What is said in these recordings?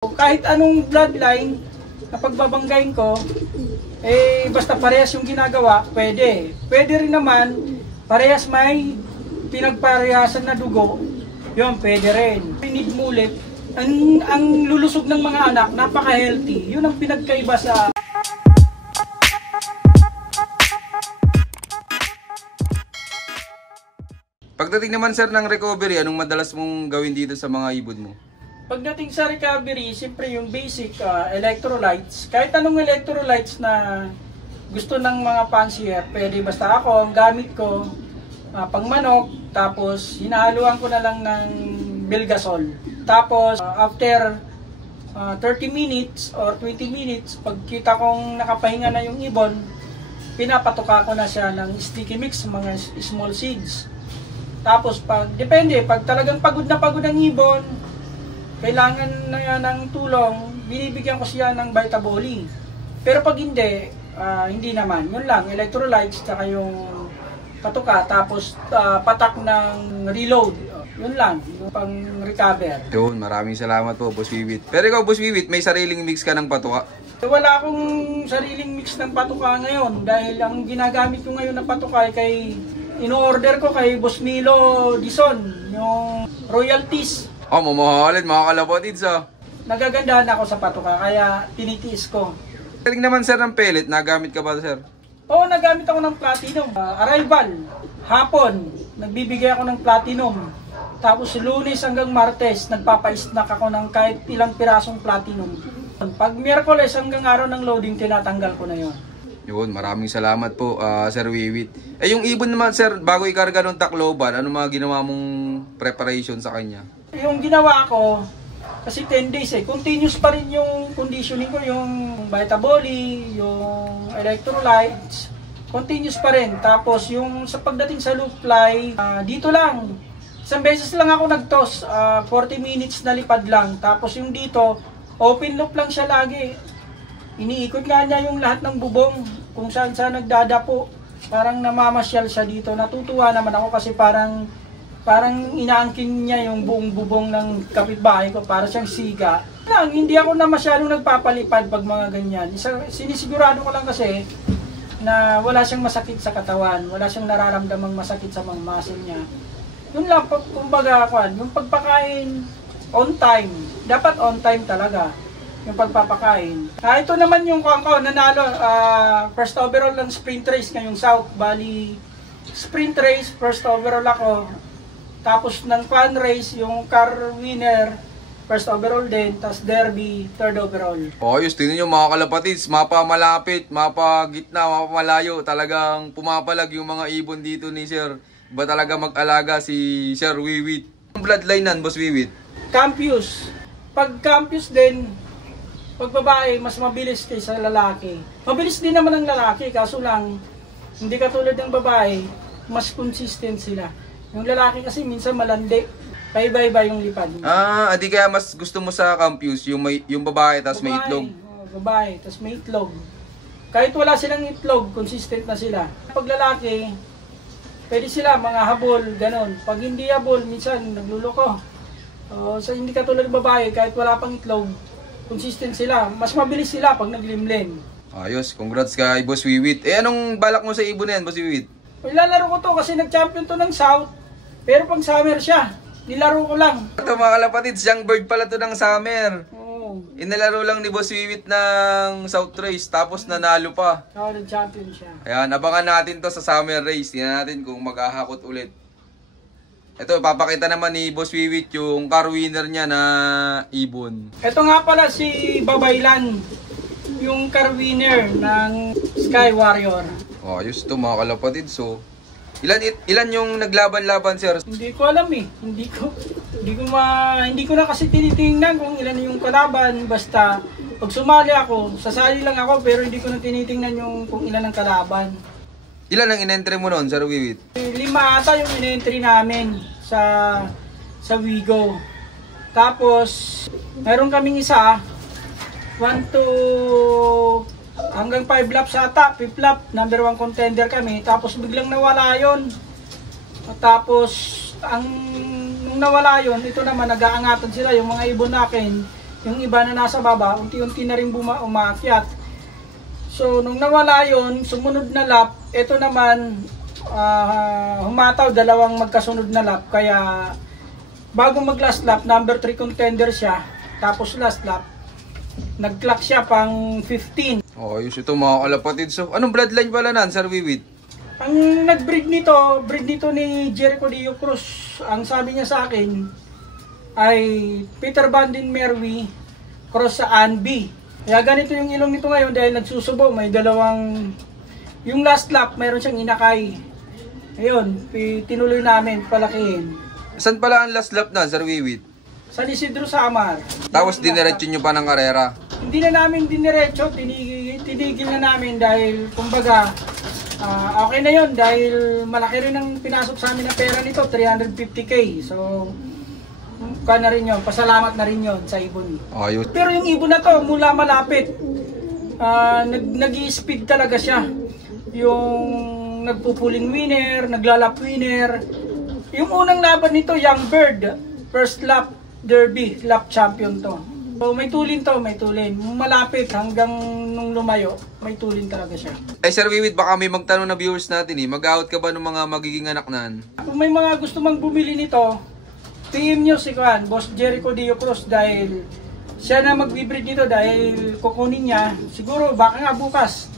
Kahit anong bloodline na pagbabanggain ko, basta parehas yung ginagawa, pwede. Pwede rin naman, parehas may pinagparehasan na dugo, yun, pwede rin. Need mulit, ang lulusog ng mga anak, napaka-healthy. Yun ang pinagkaiba sa... Pagdating naman sir ng recovery, anong madalas mong gawin dito sa mga ibon mo? Pagdating sa recovery, siyempre yung basic electrolytes. Kahit anong electrolytes na gusto ng mga fancier, pwede basta ako, ang gamit ko, pang manok, tapos hinahaluan ko na lang ng Bilgasol. Tapos after 30 minutes or 20 minutes, pagkita kong nakapahinga na yung ibon, pinapatuka ko na siya ng sticky mix, mga small seeds. Tapos depende, pag talagang pagod ang ibon, kailangan na yan ng tulong, binibigyan ko siya ng Vitaboli. Pero pag hindi, hindi naman. Yun lang, electrolytes, tsaka yung patuka, tapos patak ng reload. Yun lang, yung pang recover. Yun, maraming salamat po, Boss Wiwit. Pero ikaw, Boss Wiwit, may sariling mix ka ng patuka? Wala akong sariling mix ng patuka ngayon, dahil ang ginagamit ko ngayon ng patuka kay in-order ko kay Boss Milo Dison, yung royalties. Mamahalin, mga kalapatids Nagagandahan ako sa patuka, kaya tinitiis ko. Pagdating naman sir ng pellet, nagamit ka ba sir? Oo, nagamit ako ng platinum. Arrival, hapon, nagbibigay ako ng platinum. Tapos Lunes hanggang Martes, nagpapa-snack ako ng kahit ilang pirasong platinum. Pag Miyerkules hanggang araw ng loading, tinatanggal ko na yon. Yun, maraming salamat po, Sir Wiwit. Yung ibon naman, sir, bago ikarga ng Tacloban, ano mga ginawa mong preparation sa kanya? Yung ginawa ko, kasi 10 days continuous pa rin yung conditioning ko, yung Vitaboli, yung electrolytes, continuous pa rin. Tapos yung sa pagdating sa loop fly, dito lang, isang beses lang ako nag-toss, 40 minutes na lipad lang. Tapos yung dito, open loop lang siya lagi. Iniikot nga niya yung lahat ng bubong, kung saan saan nagdadapo. Parang namamasyal siya dito. Natutuwa naman ako kasi parang inaangkin niya yung buong bubong ng kapitbahay ko para siyang siga. Hindi ako na masyadong nagpapalipad pag mga ganyan. Sinisigurado ko lang kasi na wala siyang masakit sa katawan, wala siyang nararamdamang masakit sa mga muscle niya. Yun lang, kumbaga, yung pagpakain on time. Dapat on time talaga yung pagpapakain. Ito naman yung nanalo, first overall ng sprint race ngayong South. Bali, sprint race, first overall ako. Tapos ng fan race, yung car winner, first overall din. Tapos derby, third overall. Ayos, tingnan nyo mga kalapatids, mapa malapit, mapa gitna, mapa malayo. Talagang pumapalag yung mga ibon dito ni Sir. Iba talaga mag-alaga si Sir Wiwit. Ang bloodline nan, Boss Wiwit? Campus. Pag campus din, pag babae, mas mabilis kaysa lalaki. Mabilis din naman ang lalaki, kaso lang, hindi katulad ng babae, mas consistent sila. Yung lalaki kasi minsan malandi, paiba-iba yung lipad. Adi kaya mas gusto mo sa campus, yung babae, tas may itlog? Babae, tas may itlog. Kahit wala silang itlog, consistent na sila. Pag lalaki, pwede sila mga habol, ganon. Pag hindi habol, minsan nagluloko. So hindi katulad ng babae, kahit wala pang itlog, consistent sila. Mas mabilis sila pag naglimlim. Ayos, congrats kay Boss Wiwit. Anong balak mo sa ibon na yan, Boss Wiwit? Ilalaro ko to kasi nag-champion to ng South. Pero pang summer siya, nilaro ko lang. Ito mga kalapatids, young bird pala to ng summer. Oo. Inalaro lang ni Boss Wiwit ng South Race, tapos nanalo pa. Oo, nag-champion siya. Ayan, abangan natin to sa summer race. Tingnan natin kung maghahakot ulit. Ito, papakita naman ni Boss Wiwit yung car winner niya na ibon. Ito nga pala si Babaylan, yung car winner ng Sky Warrior. Ayos to mga kalapatid. So, ilan yung naglaban-laban, sir? Hindi ko alam eh. Hindi ko na kasi tinitingnan kung ilan yung kalaban. Basta pag sumali ako, sasali lang ako pero hindi ko na tinitingnan yung kung ilan ang kalaban. Ilan ang in-entry mo noon, Sir Wiwit? 5 ata yung in-entry namin sa Wigo. Tapos, meron kaming isa, 1 to hanggang 5 laps ata, 5th lap, number 1 contender kami. Tapos biglang nawala yon. Tapos, nung nawala yon, ito naman, nag-aangatan sila, yung mga ibon nakin, Yung iba na nasa baba, unti-unti na rin umaakyat. So, nung nawala yun, sumunod na lap, ito naman, humataw, dalawang magkasunod na lap. Kaya, bago mag last lap, number 3 contender siya. Tapos last lap, nag-clock siya pang 15. Oh, ayos ito mga kalapatid. So, anong bloodline pala nan, Sir Wiwit? Ang nag-breed nito ni Jericho Dio Cruz. Ang sabi niya sa akin ay Peter Van den Merwe cross sa Anby. Kaya ganito yung ilong nito ngayon dahil nagsusubo. May dalawang, yung last lap mayroon siyang inakay. Ayun, tinuloy namin palakihin. Saan pala ang last lap na, Sir Wiwit? San Isidro Samar. Tapos diniretso nyo pa ng karera? Hindi na namin diniretso, tinigil na namin dahil kumbaga okay na yon dahil malaki rin ang pinasok sa amin na pera nito, 350k. So, na rin yun, pasalamat na rin yon sa ibon. Ayos. Pero yung ibon na to, mula malapit, nag-i-speed talaga siya. Yung nagpupuling winner, naglalap winner. Yung unang laban nito, Young Bird, first lap derby, lap champion to. So may tulin to, may tulin. Malapit hanggang nung lumayo, may tulin talaga siya. Ay Sir Wiwit, baka may magtanong na viewers natin mag-out ka ba ng mga magiging anak nan? Kung may mga gusto mang bumili nito, PM nyo si Boss Jericho Dio Cruz dahil siya na magbibreed nito dahil kukunin niya. Siguro baka nga bukas,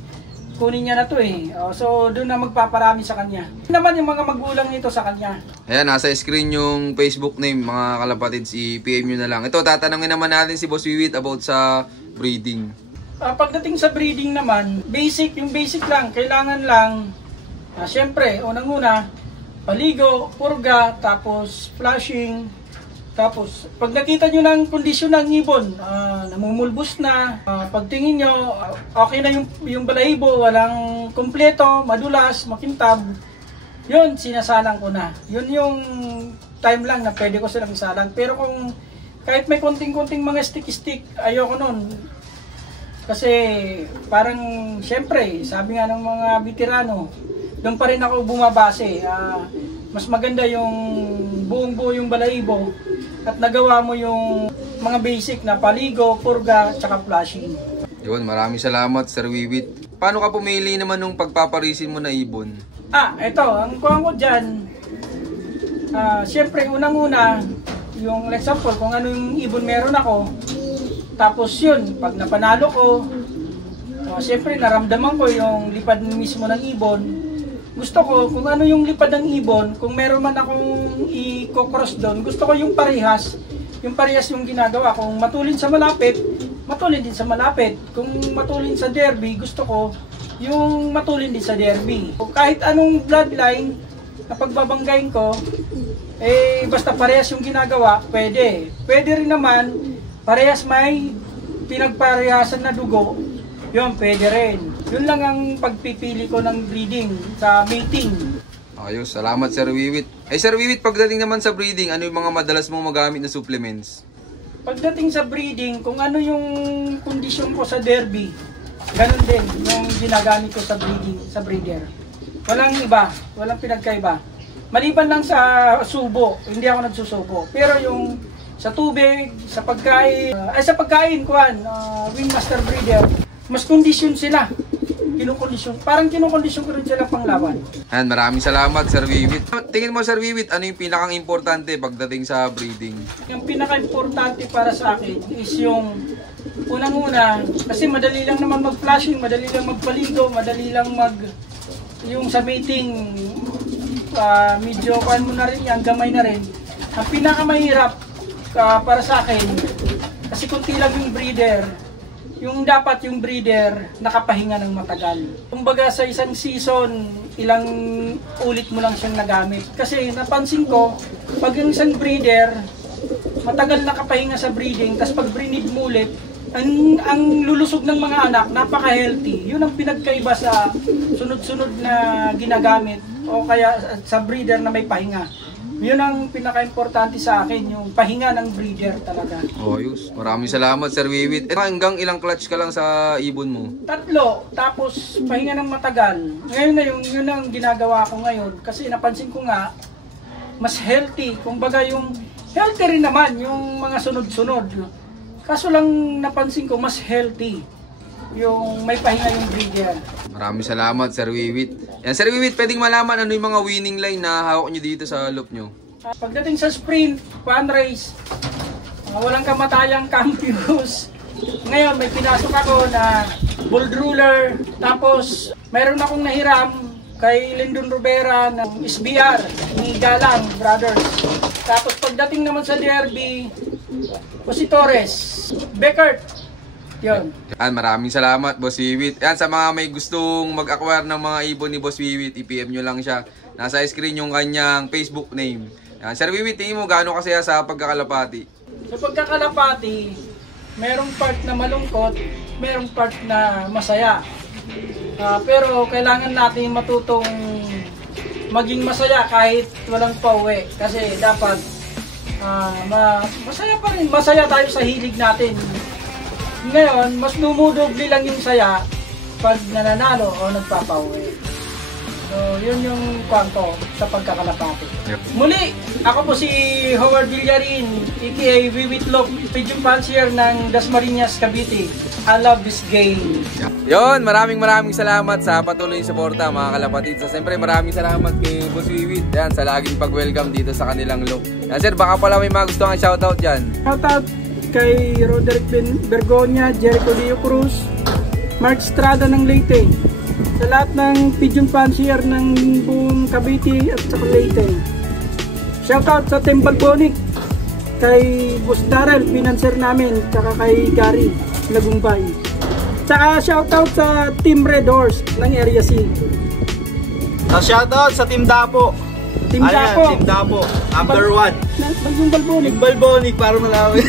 kunin niya na to so doon na magpaparami sa kanya. Naman yung mga magulang nito sa kanya. Ayan, nasa screen yung Facebook name mga kalapatids, i-PM nyo na lang. Ito, tatanungin naman natin si Boss Wiwit about sa breeding. Pagdating sa breeding naman, yung basic lang, kailangan lang, syempre, unang-una, paligo, purga, tapos flushing, tapos pag nakita nyo ng kondisyon ng ibon, namumulbos na, pagtingin nyo, okay na yung balahibo, walang kompleto, madulas, makintab, yun, sinasalang ko na. Yun yung time lang na pwede ko silang isalang. Pero kung kahit may konting-konting mga stick-stick, ayoko nun. Kasi parang, syempre, sabi nga ng mga veterano, doon pa rin ako bumabase. Mas maganda yung buong-buo yung balahibo at nagawa mo yung mga basic na paligo, purga, tsaka flushing. Yun, maraming salamat Sir Wiwit. Paano ka pumili naman nung pagpaparisin mo na ibon? Ito, ang kuha ko dyan, syempre unang-una, yung example, kung ano yung ibon meron ako, tapos yun, pag napanalo ko, syempre naramdaman ko yung lipad mismo ng ibon. Gusto ko, kung ano yung lipad ng ibon, kung meron man akong i-cross doon, gusto ko yung parehas yung ginagawa. Kung matulin sa malapit, matulin din sa malapit. Kung matulin sa derby, gusto ko yung matulin din sa derby. Kahit anong bloodline na pagbabanggain ko, basta parehas yung ginagawa, pwede. Pwede rin naman, parehas may pinagparehasan na dugo, yun, pwede rin. Yun lang ang pagpipili ko ng breeding sa mating. Ayos, salamat Sir Wiwit. Sir Wiwit, pagdating naman sa breeding, ano yung mga madalas mong magamit na supplements? Pagdating sa breeding, kung ano yung kondisyon ko sa derby, ganun din yung ginagamit ko sa breeding, sa breeder. Walang iba, walang pinagkaiba. Maliban lang sa subo, hindi ako nagsusubo. Pero yung sa tubig, sa pagkain, Wingmaster Breeder, mas kondisyon sila. Parang kinukondisyon ko rin sila panglaban. Ayan, maraming salamat Sir Wiwit. Tingin mo Sir Wiwit, ano yung pinakang importante pagdating sa breeding? Yung pinaka-importante para sa akin is yung unang-una, kasi madali lang naman mag-flashing, madali lang magpaligo, madali lang yung sa mating, medyo kan mo na rin yan, gamay na rin. Ang pinakamahirap para sa akin, kasi kunti lang yung breeder, yung dapat yung breeder nakapahinga ng matagal. Kumbaga sa isang season, ilang ulit mo lang siyang nagamit. Kasi napansin ko, pag yung isang breeder, matagal nakapahinga sa breeding, tapos pag breed mo ulit, ang lulusog ng mga anak, napaka-healthy. Yun ang pinagkaiba sa sunod-sunod na ginagamit o kaya sa breeder na may pahinga. Yun ang pinaka-importante sa akin, yung pahinga ng breeder talaga. Ayos. Maraming salamat Sir Wiwit. Hanggang ilang clutch ka lang sa ibon mo? 3, tapos pahinga ng matagal. Ngayon na yun ang ginagawa ko ngayon. Kasi napansin ko nga, mas healthy. Kumbaga yung healthy rin naman yung mga sunod-sunod. Kaso lang napansin ko, mas healthy yung may pahinga yung breeder. Maraming salamat, Sir Wiwit. Yan, Sir Wiwit, pwedeng malaman ano yung mga winning line na hawak nyo dito sa loop nyo? Pagdating sa sprint, fan race, walang kamatayang campus. Ngayon, may pinasok ako na bull ruler. Tapos, mayroon akong nahiram kay Lyndon Rivera ng SBR, ni Galang Brothers. Tapos, pagdating naman sa derby, si Torres, Beckert. Yun. Yan, maraming salamat, Boss Wiwit. Yan, sa mga may gustong mag-acquire ng mga ibon ni Boss Wiwit, i-PM nyo lang siya. Nasa screen yung kanyang Facebook name. Yan, Sir Wiwit, tingin mo gaano kasaya sa pagkakalapati? Sa pagkakalapati, merong part na malungkot, merong part na masaya. Pero kailangan natin matutong maging masaya kahit walang pauwi. Kasi dapat masaya pa rin. Masaya tayo sa hilig natin. Ngayon, mas dumudubli lang yung saya pag nananalo o nagpapauwi. So, yun yung kwento sa pagkakalapati. Yep. Muli, ako po si Howard Villarin, aka Wiwit Loop, Pigeon Fancier ng Dasmariñas, Cavite. I love this game. Yun, maraming salamat sa patuloy yung suporta, mga kalapatid. So, siyempre, maraming salamat kay Boss Wiwit yan, sa laging pag-welcome dito sa kanilang loop. Yan, sir, baka pala may mga gusto kang shoutout dyan. Shoutout kay Roderick Bergonia, Jericho Leo Cruz, Mark Estrada ng Leyte. Sa lahat ng Pigeon Fancier ng buong Cavite at saka Leyte. Shoutout sa Team Balbonic, kay Boss Darrell, financer namin, saka kay Gary Lagumbay. Saka shoutout sa Team Red Horse ng Area C. Shoutout sa Team Dapo. Team Dapo. Team Dapo. Number 1. Bagong Balbonic. Team Balbonic para malawin.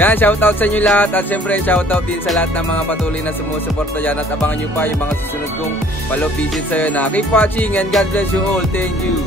Yan, shoutout sa inyo lahat. At siyempre, shoutout din sa lahat ng mga patuloy na sumusuporta dyan. At abangan nyo pa yung mga susunod kong follow pigeons sa'yo na keep watching and God bless you all. Thank you.